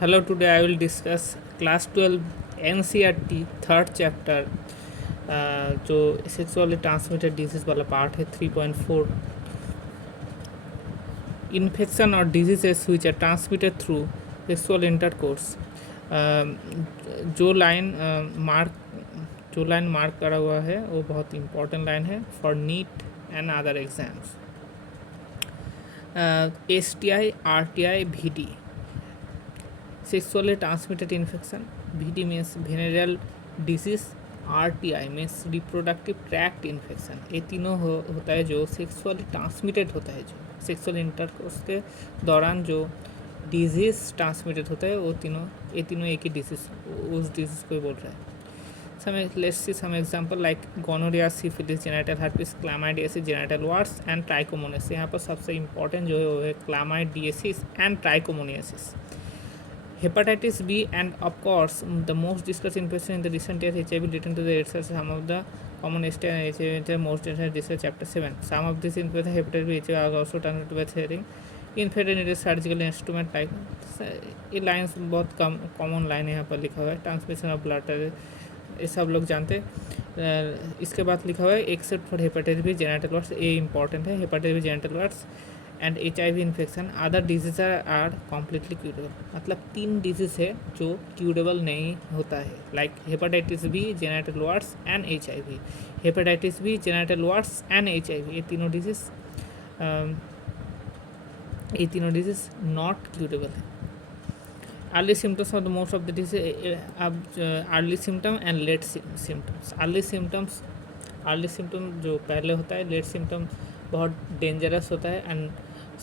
Hello, today I will discuss class 12 NCERT third chapter जो sexually transmitted disease वाला part है 3.4 infection और diseases which are transmitted through sexual intercourse. जो line mark करा हुआ है वो बहुत इंपॉर्टेंट लाइन है for NEET and other exams. STI, RTI, VD sexually transmitted infection, VD means venereal disease, RTI means reproductive tract infection। ये तीनों होता है जो सेक्सुअली ट्रांसमिटेड होता है, जो सेक्सुअल इंटरकोर्स के दौरान जो डिजीज़ ट्रांसमिटेड होता है वो ये तीनों एक ही डिजीज़, उस डिजीज़ को बोल रहा है। Let's see some example like gonorrhea, syphilis, genital herpes, chlamydiasis, genital warts and trichomoniasis। यहाँ पर सबसे इम्पोर्टेंट जो है वो है chlamydiasis and trichomoniasis। Hepatitis B and of course the most discussed infection in the recent years, HIV leading to the research. Some of the common STI HIV most discussed chapter 7. Some of these infections hepatitis B HIV are also transmitted by sharing infected needed surgical instrument type. ये lines बहुत common line यहाँ पर लिखा हुआ है। Transmission of blood ये सब लोग जानते हैं। इसके बाद लिखा हुआ है except for hepatitis B genital warts, ये इंपॉर्टेंट है। Hepatitis B genital warts and HIV infection other disease are completely curable. मतलब 3 डिजीज़ है जो क्यूरेबल नहीं होता है, like hepatitis B genital warts and HIV। Hepatitis B genital warts and HIV ये तीनों डिजीज़ नॉट क्यूरेबल है। Early symptoms of the most of the disease, अब early symptom and late symptoms. Early symptom जो पहले होता है, late symptom बहुत dangerous होता है and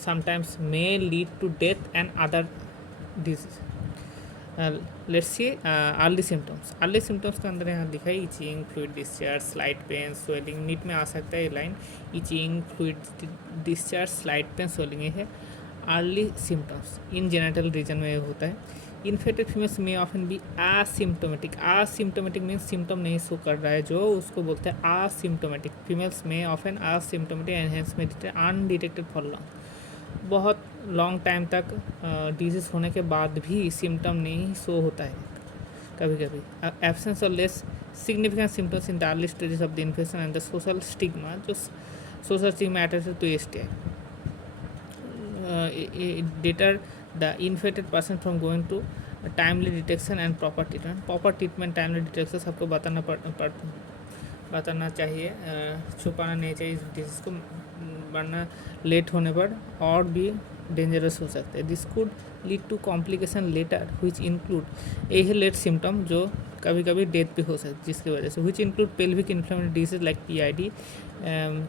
sometimes may lead to death and other disease. Let's see early symptoms. Early symptoms के अंदर यहाँ लिखा है itching, fluid discharge, slight pain, swelling. NEET में आ सकता है ये line, itching, fluid discharge, slight pain, swelling. ये है early symptoms in genital region में होता है। इन्फेक्टेड फीमेल्स में ऑफन भी आसिम्टोमेटिक। आसिम्टोमेटिक मीन्स सिम्टम नहीं शो कर रहा है, जो उसको बोलते हैं आसिम्टोमेटिक। फीमेल्स में ऑफन आसिम्टोमेटिक एनहेंस में अनडिटेक्टेड फॉर लॉन्ग, बहुत लॉन्ग टाइम तक डिजीज़ होने के बाद भी सिम्टम नहीं शो होता है कभी कभी। एब्सेंस और less significant symptoms in the early stages of the infection and the social stigma, जो social stigma attached to STI deter the infected person from going to timely detection and proper treatment। proper treatment, timely detection सबको बताना चाहिए, छुपाना नहीं चाहिए इस disease को, वरना लेट होने पर और भी डेंजरस हो सकते हैं। This could lead to complication later which include, ये है लेट सिम्टम जो कभी कभी डेथ भी हो सकती है जिसकी वजह से, which include pelvic inflammatory disease like PID।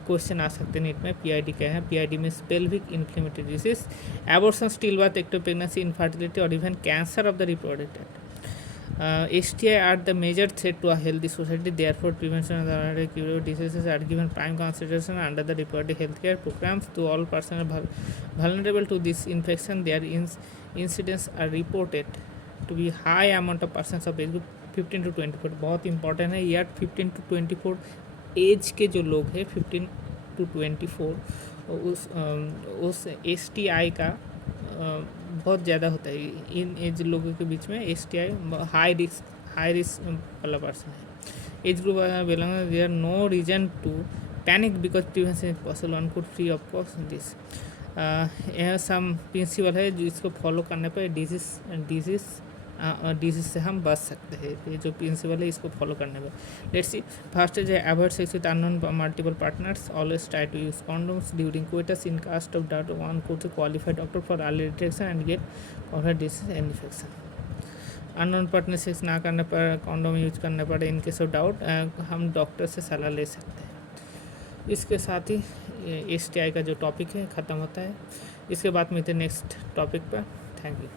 Question आ सकते हैं नीट में, PID क्या है? PID means pelvic inflammatory disease, abortion, stillbirth, ecto pregnancy, infertility और even cancer of the reproductive tract. STI are the major threat to a healthy society, therefore prevention of the curable diseases are given prime consideration under the reproductive healthcare programs. To all persons vulnerable to this infection, their incidents are reported to be high amount of persons of age group 15 to 24। बहुत important है यार, 15 to 24 as के जो लोग हैं 15 to 24 उस STI का बहुत ज़्यादा होता है। इन एज लोगों के बीच में STI हाई रिस्क वाला पर्सन है। Age group belong, there no reason to panic because prevention is possible, one could free of course this. यह सम प्रिंसिपल है जिसको फॉलो करने पर डिजीज से हम बच सकते हैं। ये जो प्रिंसिपल है इसको फॉलो करने पर, लेट्स सी। फर्स्ट है avoid sex with unknown multiple partners, always try to use condoms during coitus, in case of doubt one could qualified doctor for early detection and get comfort disease and infection. Unknown partner sex ना करने पर, condom use करने पर in case of doubt हम doctor से सलाह ले सकते हैं। इसके साथ ही STI का जो टॉपिक है ख़त्म होता है। इसके बाद मिलते हैं नेक्स्ट टॉपिक पर। Thank you.